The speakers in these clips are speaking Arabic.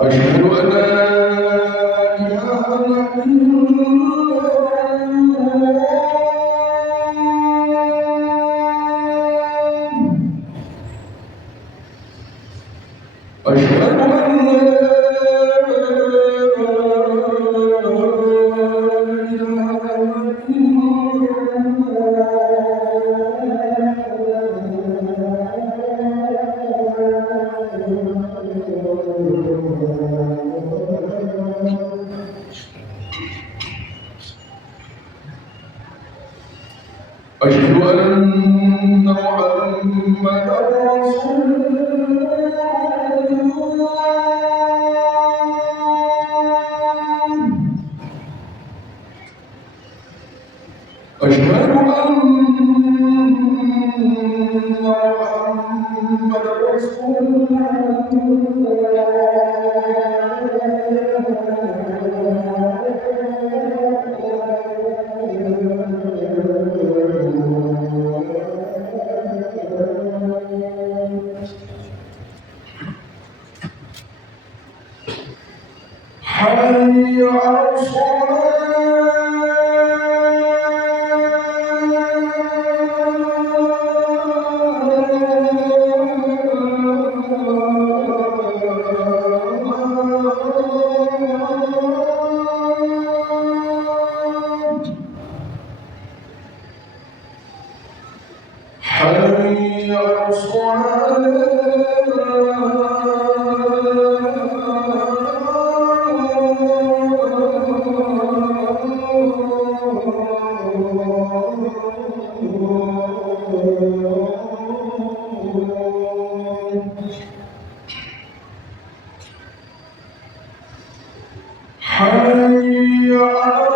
أشهد أن لا إله إلا الله أشهد أن محمدا رسول الله أشهد أن محمدا رسول حي على الصلاة حي على حي على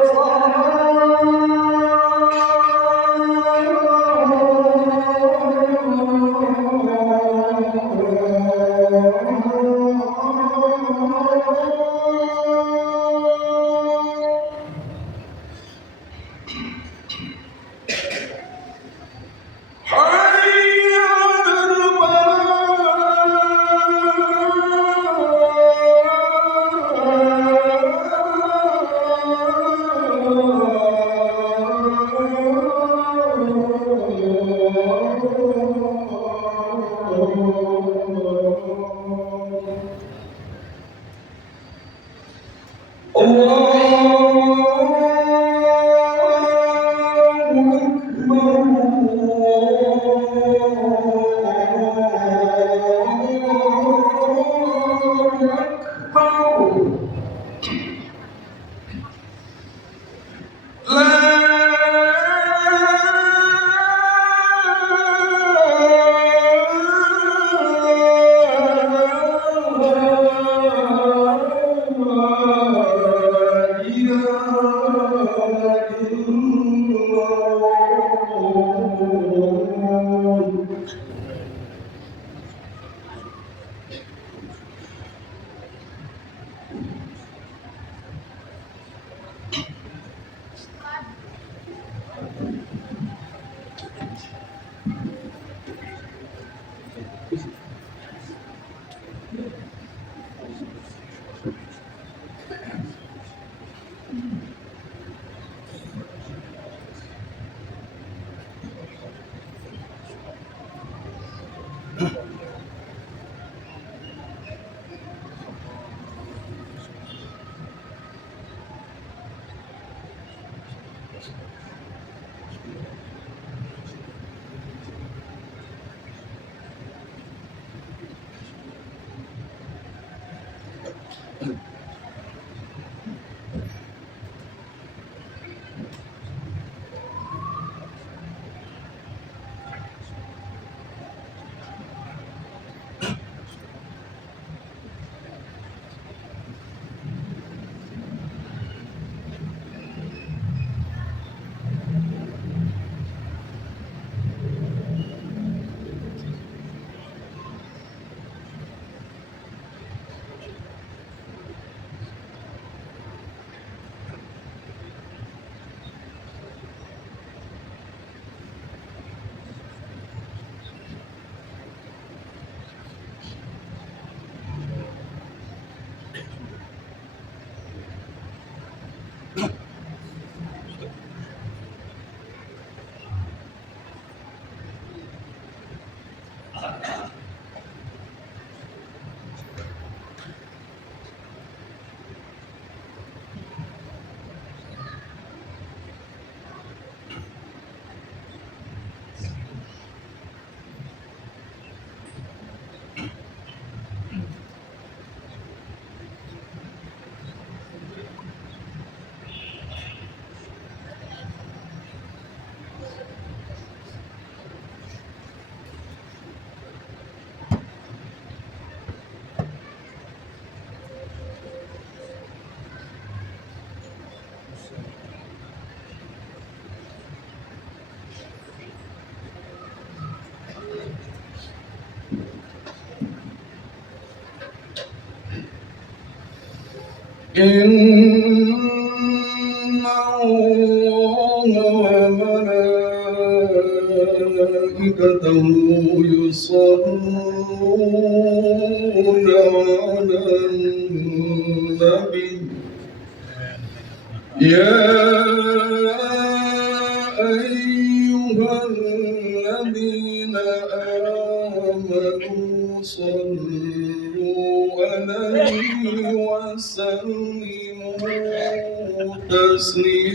إن الله وملائكته يصلون على النبي يا أيها الذين آمنوا صلوا عليه وسلموا تسليما.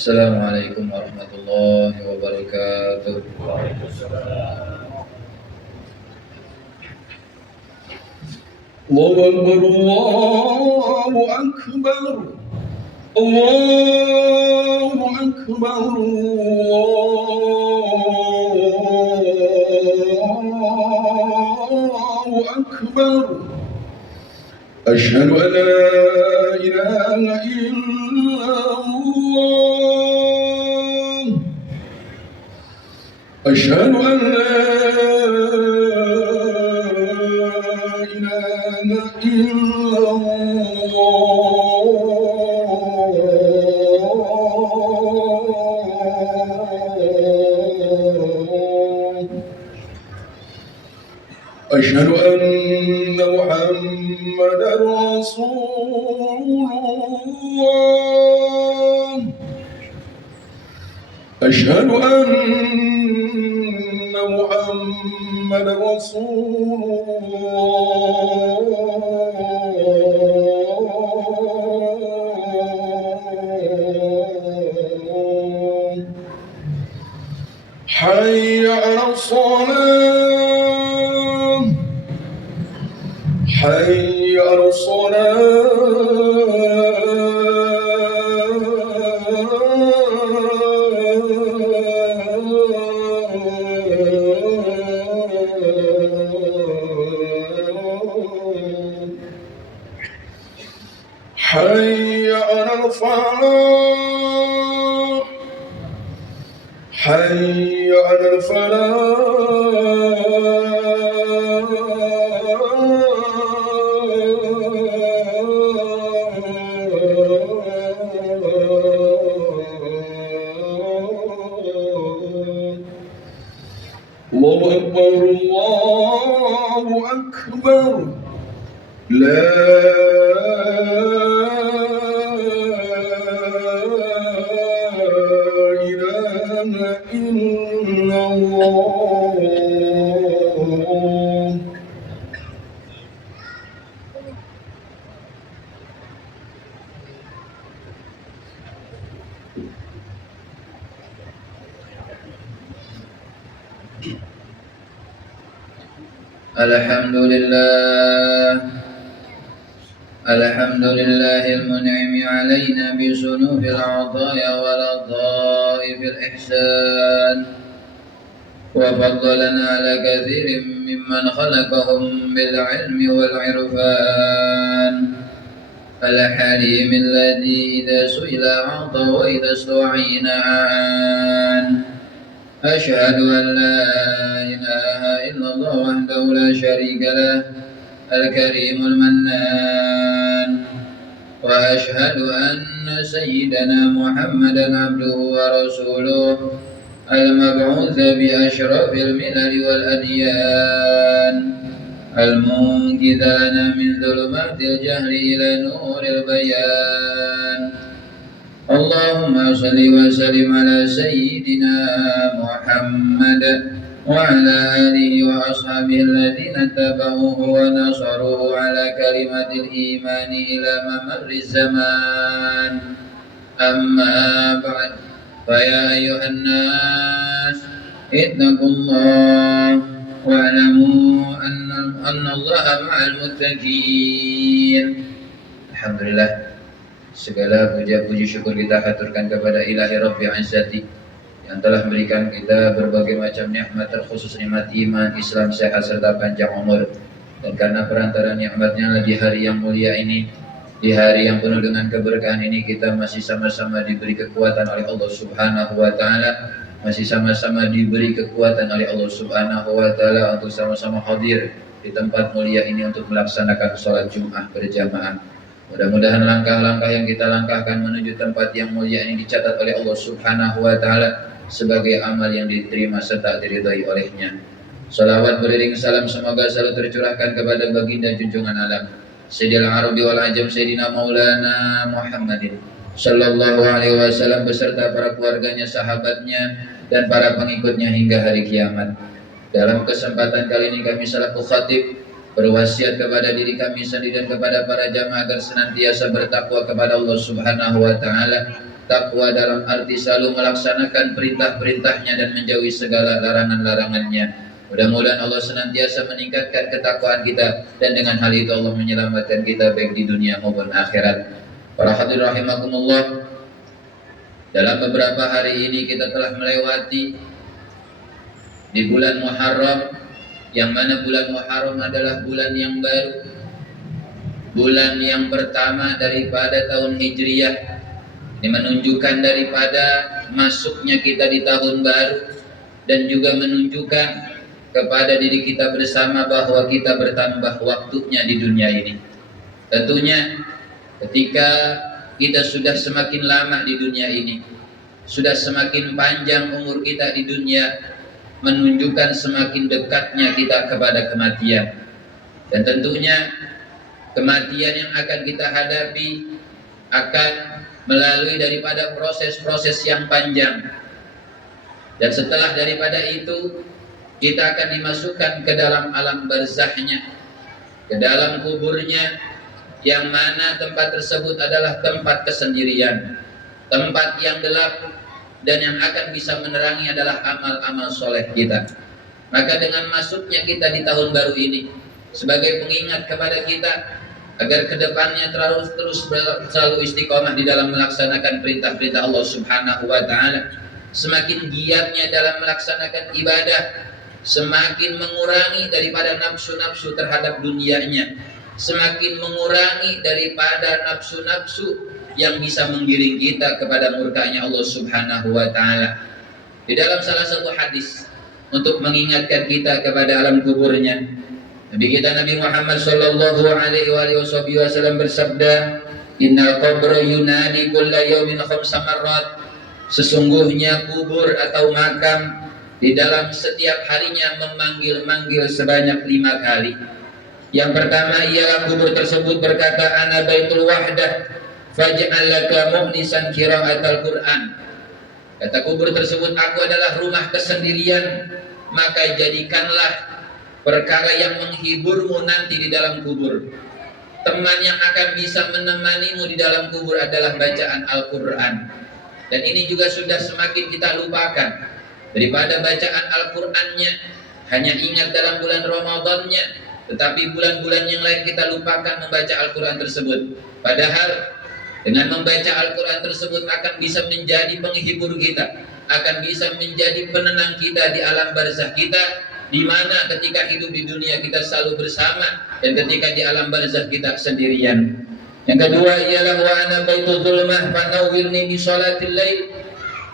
Assalamualaikum warahmatullahi wabarakatuh. Allahu Akbar, Allahu Akbar, Allahu Akbar, Allahu Akbar. Asyhadu an la ilaha illallah. Asyhadu an la ilaha illallah. Asyhadu anna Muhammadar Rasulullah. Asyhadu anna Muhammadar Rasulullah. Hayya 'alas shalah, hayya 'alas shalah, hayya 'alal falah, hayya 'alal Allahu Akbar, Allahu Akbar. La ilaha illallah. الحمد لله المنعم علينا بصنوف العطايا واللطائف الإحسان، وفضلنا على كثير ممن خلقهم بالعلم والعرفان، الحليم الذي إذا سئل أعطى وإذا استعين أعان. أشهد أن لا إله إلا الله وحده لا شريك له الكريم المنان، وأشهد أن سيدنا محمدا عبده ورسوله المبعوث بأشرف الملل والأديان، المنقذ لنا من ظلمات الجهل إلى نور البيان. اللهم صل وسلم على سيدنا محمد وعلى آله وأصحابه الذين اتبعوه ونصروه على كلمة الإيمان إلى ممر الزمان. أما بعد، فيا أيها الناس اتقوا الله واعلموا أن الله مع المتقين. Alhamdulillah, segala puja-puji syukur kita haturkan kepada Ilahi Rabbi Izzati yang telah memberikan kita berbagai macam nikmat, terkhusus nikmat iman, Islam, sehat serta panjang umur. Dan karena perantara nikmatnya di hari yang mulia ini, di hari yang penuh dengan keberkahan ini, kita masih sama-sama diberi kekuatan oleh Allah Subhanahu wa taala, masih sama-sama diberi kekuatan oleh Allah Subhanahu wa taala untuk sama-sama hadir di tempat mulia ini untuk melaksanakan sholat Jumat berjamaah. Mudah-mudahan langkah-langkah yang kita langkahkan menuju tempat yang mulia ini dicatat oleh Allah Subhanahu wa taala sebagai amal yang diterima serta diridhai olehnya. Salawat beriring salam semoga selalu tercurahkan kepada baginda junjungan alam Sayyidil Arabi wal Ajam Sayyidina Maulana Muhammadin sallallahu alaihi wasallam beserta para keluarganya, sahabatnya, dan para pengikutnya hingga hari kiamat. Dalam kesempatan kali ini kami selaku khatib berwasiat kepada diri kami sendiri dan kepada para jamaah agar senantiasa bertakwa kepada Allah Subhanahu wa taala. Takwa dalam arti selalu melaksanakan perintah-perintahnya dan menjauhi segala larangan-larangannya. Mudah-mudahan Allah senantiasa meningkatkan ketakwaan kita dan dengan hal itu Allah menyelamatkan kita baik di dunia maupun akhirat. Para hadirin rahimakumullah, dalam beberapa hari ini kita telah melewati di bulan Muharram, yang mana bulan Muharram adalah bulan yang baru, bulan yang pertama daripada tahun Hijriyah. Ini menunjukkan daripada masuknya kita di tahun baru dan juga menunjukkan kepada diri kita bersama bahwa kita bertambah waktunya di dunia ini. Tentunya ketika kita sudah semakin lama di dunia ini, sudah semakin panjang umur kita di dunia, menunjukkan semakin dekatnya kita kepada kematian. Dan tentunya kematian yang akan kita hadapi akan melalui daripada proses-proses yang panjang. Dan setelah daripada itu kita akan dimasukkan ke dalam alam barzahnya, ke dalam kuburnya, yang mana tempat tersebut adalah tempat kesendirian, tempat yang gelap, dan yang akan bisa menerangi adalah amal-amal soleh kita. Maka dengan masuknya kita di tahun baru ini sebagai pengingat kepada kita agar kedepannya terus selalu istiqomah di dalam melaksanakan perintah-perintah Allah Subhanahu wa taala, semakin giatnya dalam melaksanakan ibadah, semakin mengurangi daripada nafsu-nafsu terhadap dunianya, semakin mengurangi daripada nafsu-nafsu yang bisa menggiring kita kepada murkanya Allah Subhanahu wa taala. Di dalam salah satu hadis untuk mengingatkan kita kepada alam kuburnya, Nabi kita Nabi Muhammad sallallahu alaihi wasallam bersabda, "Innal qabra yunadi kulla yawmin khamsa marrat." Sesungguhnya kubur atau makam di dalam setiap harinya memanggil-manggil sebanyak 5 kali. Yang pertama ialah kubur tersebut berkata, "Ana baitul wahdah faj'al laka muhnisan qira'atal Qur'an." Kata kubur tersebut, "Aku adalah rumah kesendirian, maka jadikanlah perkara yang menghiburmu nanti di dalam kubur. Teman yang akan bisa menemanimu di dalam kubur adalah bacaan Al-Quran." Dan ini juga sudah semakin kita lupakan daripada bacaan Al-Qurannya, hanya ingat dalam bulan Ramadannya, tetapi bulan-bulan yang lain kita lupakan membaca Al-Quran tersebut. Padahal dengan membaca Al-Quran tersebut akan bisa menjadi penghibur kita, akan bisa menjadi penenang kita di alam barzah kita, di mana ketika hidup di dunia kita selalu bersama dan ketika di alam barzah kita sendirian. Yang kedua ialah wa ana baitul zulmah fanawwirni bi sholatil lail.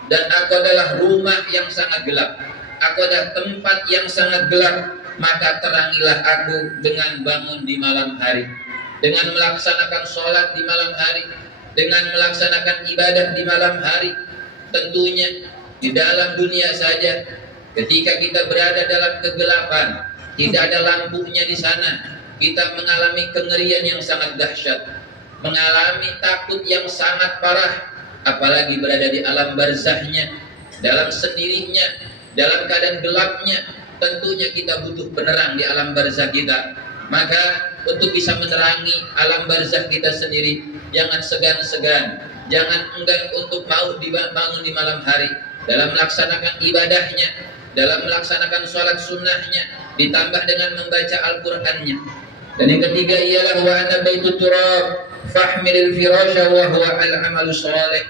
Dan aku adalah rumah yang sangat gelap, aku adalah tempat yang sangat gelap, maka terangilah aku dengan bangun di malam hari, dengan melaksanakan sholat di malam hari, dengan melaksanakan ibadah di malam hari. Tentunya di dalam dunia saja, ketika kita berada dalam kegelapan, tidak ada lampunya di sana. Kita mengalami kengerian yang sangat dahsyat, mengalami takut yang sangat parah, apalagi berada di alam barzahnya, dalam sendirinya, dalam keadaan gelapnya. Tentunya kita butuh penerang di alam barzah kita. Maka untuk bisa menerangi alam barzah kita sendiri, jangan segan-segan, jangan enggan untuk mau dibangun di malam hari dalam melaksanakan ibadahnya, dalam melaksanakan sholat sunnahnya, ditambah dengan membaca Al-Qur'annya. Dan yang ketiga ialah wa ana baitut turab fahmilil firasha wa huwa al-amalu shalih.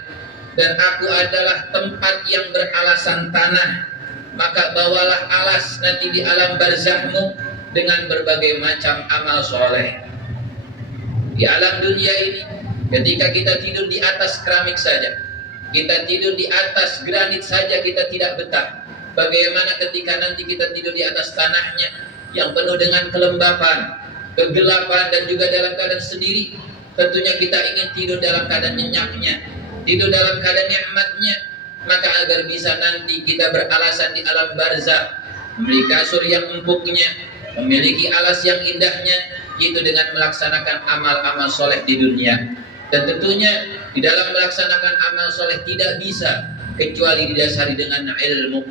Dan aku adalah tempat yang beralasan tanah, maka bawalah alas nanti di alam barzahmu dengan berbagai macam amal soleh. Di alam dunia ini, ketika kita tidur di atas keramik saja, kita tidur di atas granit saja, kita tidak betah. Bagaimana ketika nanti kita tidur di atas tanahnya yang penuh dengan kelembapan, kegelapan, dan juga dalam keadaan sendiri? Tentunya kita ingin tidur dalam keadaan nyenyaknya, tidur dalam keadaan nikmatnya. Maka agar bisa nanti kita beralasan di alam barzah, memiliki kasur yang empuknya, memiliki alas yang indahnya, itu dengan melaksanakan amal-amal soleh di dunia. Dan tentunya di dalam melaksanakan amal soleh tidak bisa kecuali didasari dengan ilmu.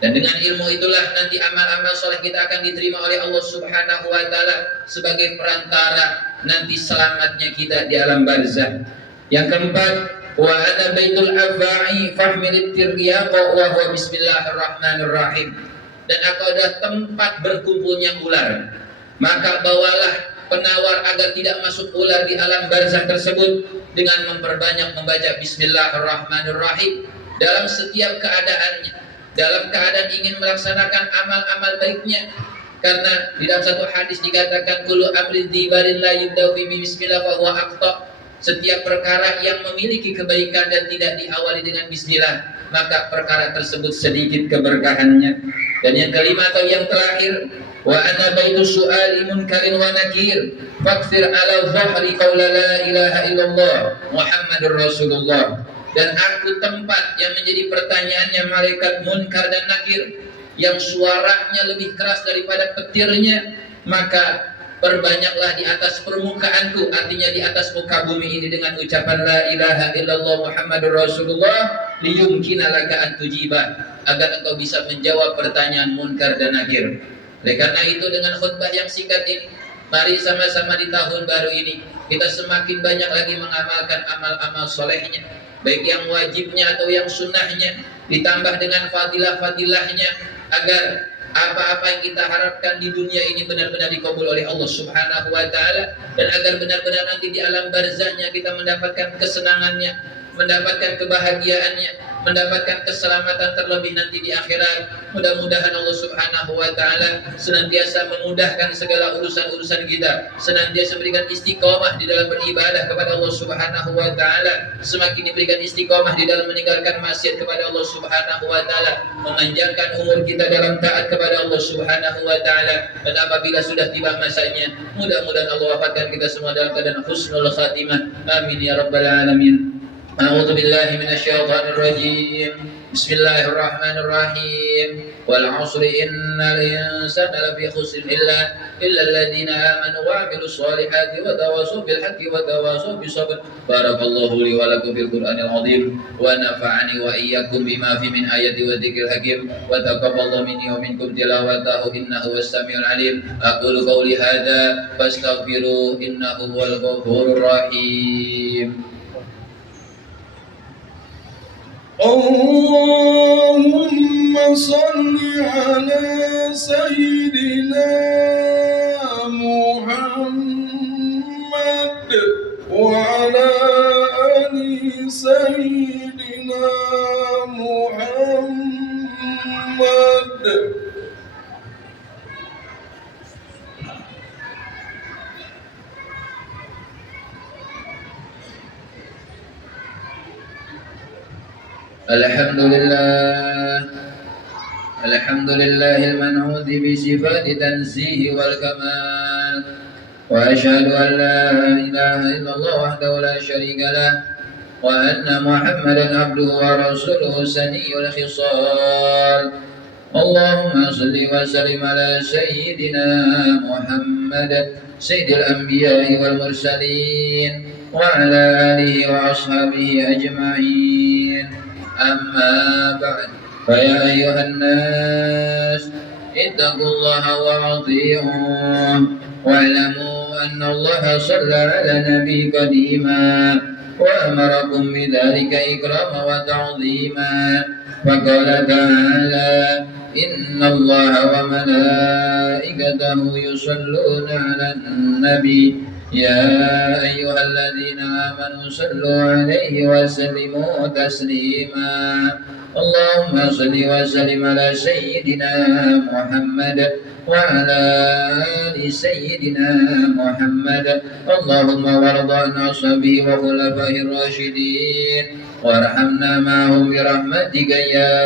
Dan dengan ilmu itulah nanti amal-amal soleh kita akan diterima oleh Allah Subhanahu wa Ta'ala sebagai perantara nanti selamatnya kita di alam barzah. Yang keempat, wa ana baitul afa'i fahmilit tiryaqa wa huwa bismillahirrahmanirrahim. Dan aku adalah tempat berkumpulnya ular, maka bawalah penawar agar tidak masuk ular di alam barzah tersebut dengan memperbanyak membaca bismillahirrahmanirrahim dalam setiap keadaannya, dalam keadaan ingin melaksanakan amal-amal baiknya. Karena di dalam satu hadis dikatakan kullu amrin dibarin la yubda'u bi bismillah fa huwa aqta. Setiap perkara yang memiliki kebaikan dan tidak diawali dengan bismillah, maka perkara tersebut sedikit keberkahannya. Dan yang kelima atau yang terakhir, wa ana baitu su'ali munkarin wa nakir fakfir ala dhahri qawla la ilaha illallah Muhammadur Rasulullah. Dan aku tempat yang menjadi pertanyaannya malaikat munkar dan nakir, yang suaranya lebih keras daripada petirnya, maka perbanyaklah di atas permukaanku, artinya di atas muka bumi ini, dengan ucapan la ilaha illallah Muhammadur Rasulullah liyumkina laka an tujibah, agar engkau bisa menjawab pertanyaan munkar dan nakir. Oleh karena itu, dengan khutbah yang singkat ini, mari sama-sama di tahun baru ini kita semakin banyak lagi mengamalkan amal-amal solehnya, baik yang wajibnya atau yang sunnahnya, ditambah dengan fadilah-fadilahnya, agar apa-apa yang kita harapkan di dunia ini benar-benar dikabul oleh Allah Subhanahu wa Ta'ala, dan agar benar-benar nanti di alam barzahnya kita mendapatkan kesenangannya, mendapatkan kebahagiaannya, mendapatkan keselamatan terlebih nanti di akhirat. Mudah-mudahan Allah Subhanahu wa Ta'ala senantiasa memudahkan segala urusan-urusan kita, senantiasa memberikan istiqomah di dalam beribadah kepada Allah Subhanahu wa Ta'ala, semakin diberikan istiqomah di dalam meninggalkan maksiat kepada Allah Subhanahu wa Ta'ala, memanjangkan umur kita dalam taat kepada Allah Subhanahu wa Ta'ala. Dan apabila sudah tiba masanya, mudah-mudahan Allah wafatkan kita semua dalam keadaan husnul khatimah. Amin ya rabbal alamin. A'udzu billahi minasyaitonir rajim. Bismillahirrahmanirrahim. Wal 'asri innal insana lafi khusr illa alladziina aamanu wa 'amilus shalihati wa tawassaw bil haqqi wa tawassaw bis sabr. Barakallahu li wa lakum fil Qur'anil 'azim wa nafa'ani wa iyyakum bima fi min ayati wa dzikril hakim wa taqabbalallahu minni wa minkum tilawatahu innahu was-sami'ul 'alim. Aqulu qawli hadza fastaghfiru innahu huwal ghafurur rahim. اللهم صل على سيدنا محمد وعلى آل سيدنا محمد. الحمد لله المنعوت بصفات تنزيه والكمال، وأشهد أن لا إله إلا الله وحده لا شريك له، وأن محمدا عبده ورسوله سني الخصال. اللهم صل وسلم على سيدنا محمد سيد الأنبياء والمرسلين وعلى آله وأصحابه أجمعين. أما بعد، فيا أيها الناس اتقوا الله وأطيعوه، واعلموا أن الله صلى على نبي قديما وأمركم بذلك إكراما وتعظيما، فقال تعالى: إن الله وملائكته يصلون على النبي يا أيها الذين آمنوا صلوا عليه وسلموا تسليما. اللهم صل وسلم على سيدنا محمد وعلى آل سيدنا محمد. اللهم وارض عن أصحابه وخلفائه الراشدين وارحمنا معهم برحمتك يا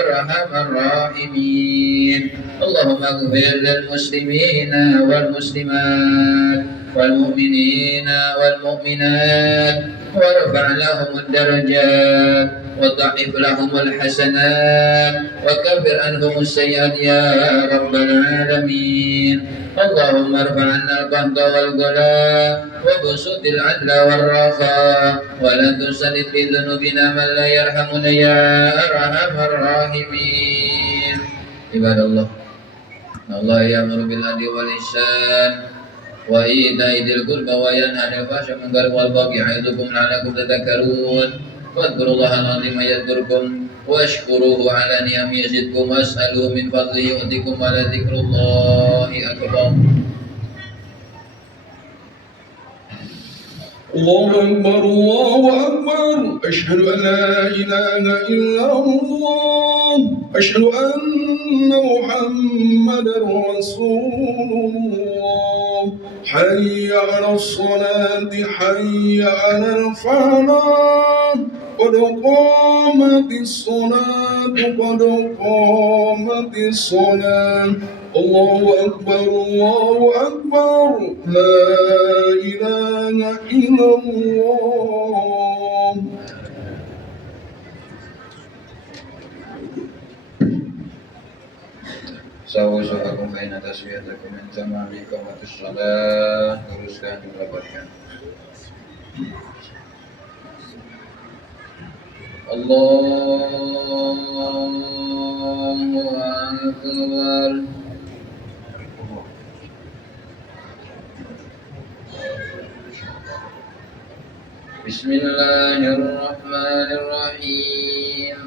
أرحم الراحمين. اللهم اغفر للمسلمين والمسلمات والمؤمنين والمؤمنات وارفع لهم الدرجات وضعف لهم الحسنات وكفر عنهم السيئات يا رب العالمين. اللهم ارفع عنا القهط والغلاء وبسط العدل والرخاء ولا تسلط بذنوبنا من لا يرحمنا يا أرحم الراحمين. عباد الله، الله يأمر بالعدل والإحسان وإيتاء ذي القربى وينهى عن الفحشاء والمنكر والبغي يعظكم لعلكم تذكرون. واذكروا الله العظيم يذكركم واشكروه على نعمه يزدكم واسألوه من فضله يؤتكم ولذكر الله أكبر. الله أكبر الله أكبر. أشهد أن لا إله إلا الله. أشهد أن محمدا رسول الله. حي على الصلاة حي على الفلاح. قد قامت الصلاة قد قامت الصلاة. الله أكبر الله أكبر. لا إله إلا الله. Sawu sahakum baina tasbihatakum min tamami qamatis shalah. Teruskan didapatkan. Allahu Akbar. Bismillahirrahmanirrahim.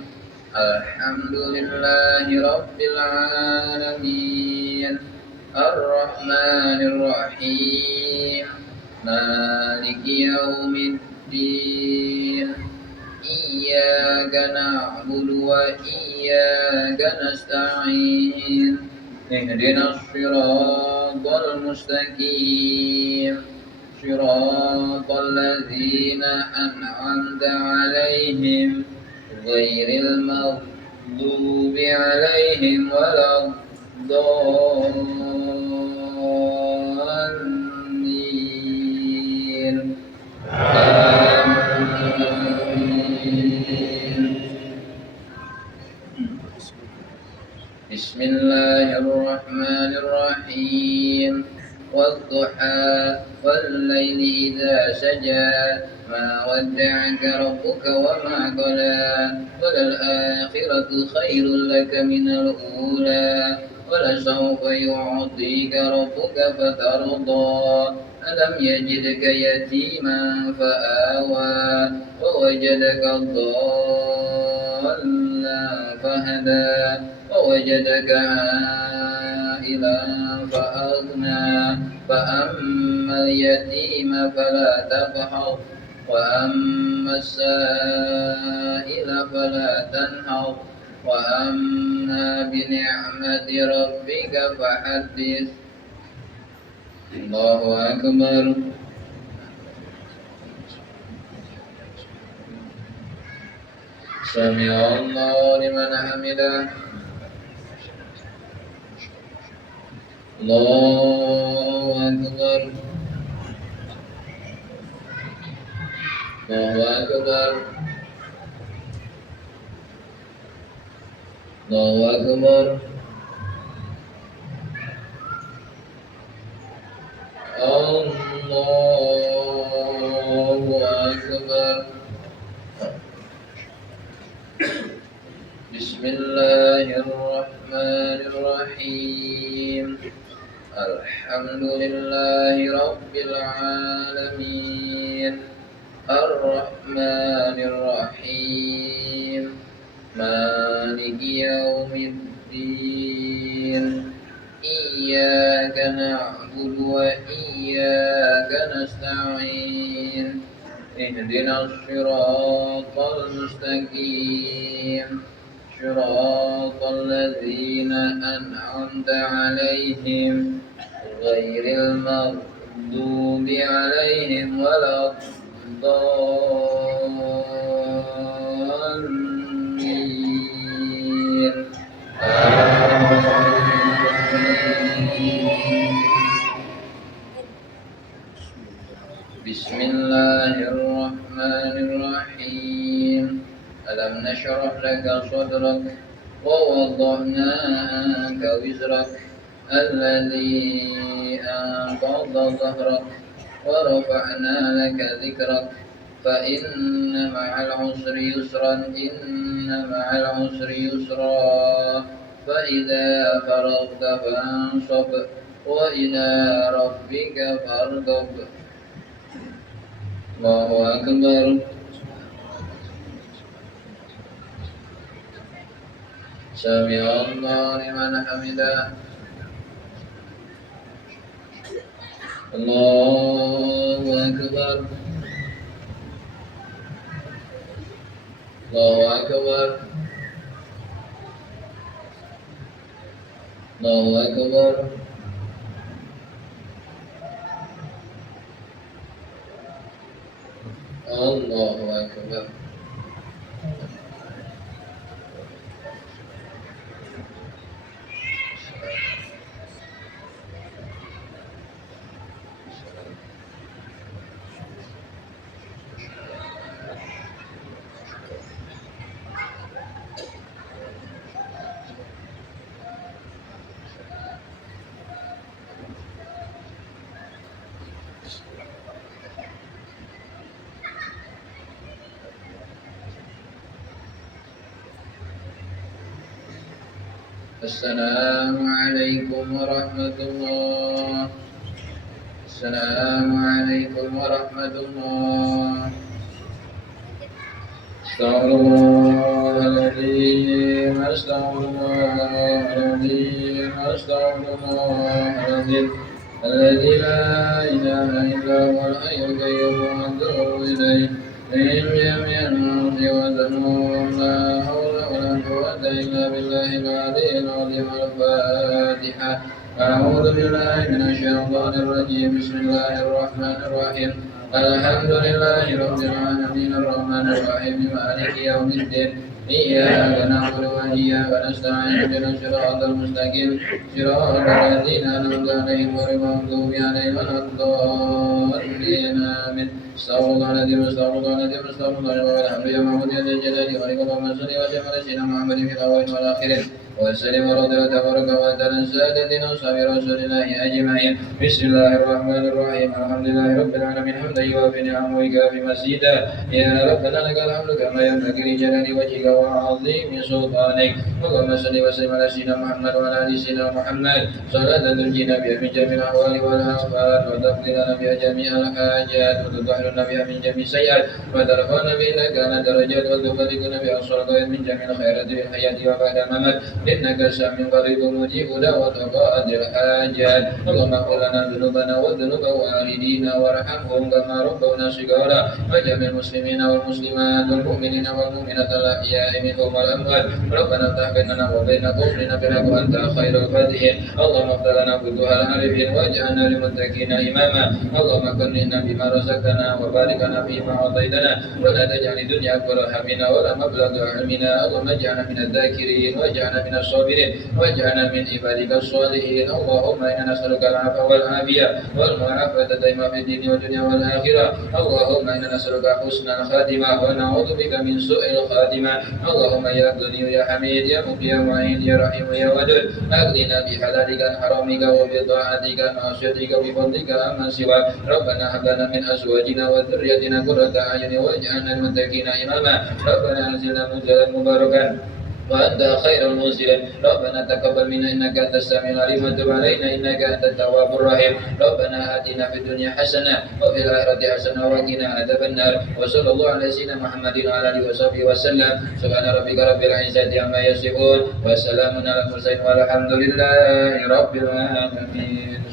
Alhamdulillahi Rabbil Alamin. Ar-Rahmanir-Rahim. Maliki yaumiddin. Iyyaka na'budu wa iyyaka nasta'in. Ihdinas siratal mustaqim. Siratal ladzina an'amta 'alaihim ghairil maghdubi 'alaihim waladdallin. Bismillahirrahmanirrahim. Wadduha wal-laili idza saja ma wadda'aka rabbuka wa ma qala walal akhiratu khairul laka minal ula wala sawfa yu'tika rabbuka fatarda. Alam yajidka yatiman fa'awa wa wajadaka dhallan fahada wa wajadaka a'ilan fa'aghna فأما اليتيم فلا تقهر وأما السائل فلا تنهر وأما بنعمة ربك فحدث. الله أكبر. سمع الله لمن حمده. الله أكبر. الله أكبر. الله أكبر الله أكبر بسم الله الرحمن الرحيم الحمد لله رب العالمين الرحمن الرحيم مالك يوم الدين إياك نعبد وإياك نستعين اهدنا الصراط المستقيم صراط الذين أنعمت عليهم غير المغضوب عليهم ولا الضالين بسم الله الرحمن الرحيم ألم نشرح لك صدرك ووضعنا عنك وزرك الذي أنقض ظهرك ورفعنا لك ذكرك فإن مع العسر يسرا إن مع العسر يسرا فإذا فرغت فانصب وإلى ربك فارغب الله أكبر سمع الله لمن حمده الله أكبر الله أكبر الله أكبر الله أكبر السلام عليكم ورحمة الله السلام عليكم ورحمة الله استغفر الله العظيم استغفر الله العظيم استغفر الله العظيم الذي لا إله إلا هو الحي القيوم وأتوب إليه من جميع الأرض وذنوب لا حول ولا قوة إلا بالله العلي العظيم الفاتحة أعوذ بالله من الشيطان الرجيم بسم الله الرحمن الرحيم الحمد لله رب العالمين الرحمن الرحيم مالك يوم الدين إياك نعبد وإياك نستعين اهدنا الصراط المستقيم صراط الذين أنعمت عليهم غير المغضوب عليهم ولا الضالين آمين استغفر الله العظيم استغفر الله العظيم استغفر الله والحمد لله محمود يد الجلال والإكرام صلى وسلم على سيدنا محمد في الأولين والآخرين وسلم ورضي الله تبارك وتعالى سادتنا وصحبه رسول الله أجمعين بسم الله الرحمن الرحيم الحمد لله رب العالمين حمدا يوافي نعمه ويكافي مزيدا يا ربنا لك الحمد كما ينبغي لجلال وجهك وعظيم سلطانك اللهم صل وسلم على سيدنا محمد وعلى آل سيدنا محمد صلاة تنجينا بها من جميع الأحوال والآفات وتقضي لنا بها جميع الحاجات وتطهرنا بها من جميع السيئات وترفعنا بها لك على درجات وتبلغنا بها الصلاة من جميع الخيرات في الحياة وبعد الممات إنك سميع قريب مجيب دعوة قاضي الحاجات اللهم اغفر لنا ذنوبنا وذنوب والدينا وارحمهم كما ربونا صغارا وجميع المسلمين والمسلمات والمؤمنين والمؤمنات الأحياء منهم والأموات ربنا افتح بيننا وبين قومنا بالحق وأنت خير الفاتحين اللهم افتح لنا فتوح العارفين واجعلنا للمتقين إماما اللهم كرمنا بما رزقتنا وبارك لنا فيما أعطيتنا ولا تجعل الدنيا أكبر همنا ولا مبلغ علمنا اللهم اجعلنا من الذاكرين واجعلنا من الصابرين واجعلنا من عبادك الصالحين. اللهم إنا نسألك العفو والعافية والمعافاة دائما في الدين والدنيا والآخرة. اللهم إنا نسألك حسن الخاتمة ونعوذ بك من سوء الخاتمة. اللهم يا غني يا حميد يا مقيم يا معين يا رحيم يا ودود أغننا بحلالك عن حرامك وبطاعتك عن معصيتك وبفضلك عمن سواك. ربنا هب لنا من أزواجنا وذريتنا قرة أعين واجعلنا للمتقين إماما. ربنا أنزلنا منزلا مباركا وأنت خير المنزلين. ربنا تقبل منا إنك أنت السميع العليم وتب علينا إنك أنت التواب الرحيم. ربنا آتنا في الدنيا حسنة وفي الآخرة حسنة وقنا عذاب النار. وصلى الله على سيدنا محمد وعلى آله وصحبه وسلم. سبحان ربك رب العزة عما يصفون وسلام على المرسلين والحمد لله رب العالمين.